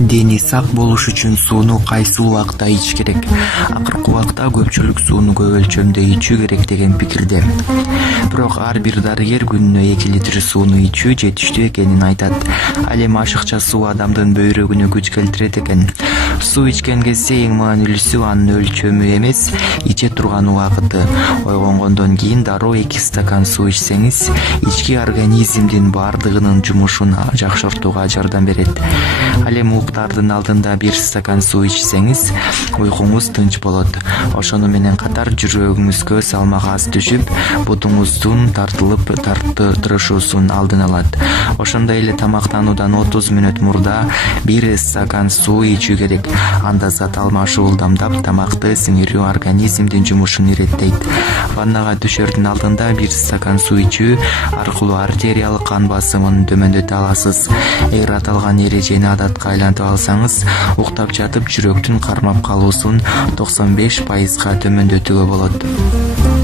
Дени сак болуш үчүн сууну кайсы убакта ич керек? Акыркы убакта көпчүлүк сууну көп өлчөмдө ичүү керек деген пикирде. Бирок ар бир дарыгер күнүнө 2 литр сууну ичүү жетиштүү экенин айтат. Ал эми ашыкча суу адамдын бөйрөгүнө күч келтирет экен. Суу ичкен кезде эң маанилүүсү анын өлчөмү эмес, иче турган убакыты. Ойгонгондон кийин дароо 2 стакан суу ичсеңиз, ички организмдин баардыгынын жумушун жакшыртууга жардам берет. Ал эми уктаардын алдында 1 стакан суу ичсеңиз, уйкуңуз тынч болот. Ошону менен катар жүрөгүңүзгө салмак аз түшүп, бутуңуздун тартылып-тартышуусун алдын алат. Ошондой эле тамактануудан 30 мүнөт мурда 1 стакан суу ичүү керек. Анда зат алмашуу ылдамдап, тамакты сиңирүү организмдин жумушун иреттейт. Ваннага түшөрдүн алдында 1 стакан суу ичүү аркылуу артериялык кан басымын төмөндөтө аласыз. Эгер аталган эрежени адатка айлантып алсаңыз, уктап жатып жүрөктүн кармап калуусун 95% төмөндөтүүгө болот.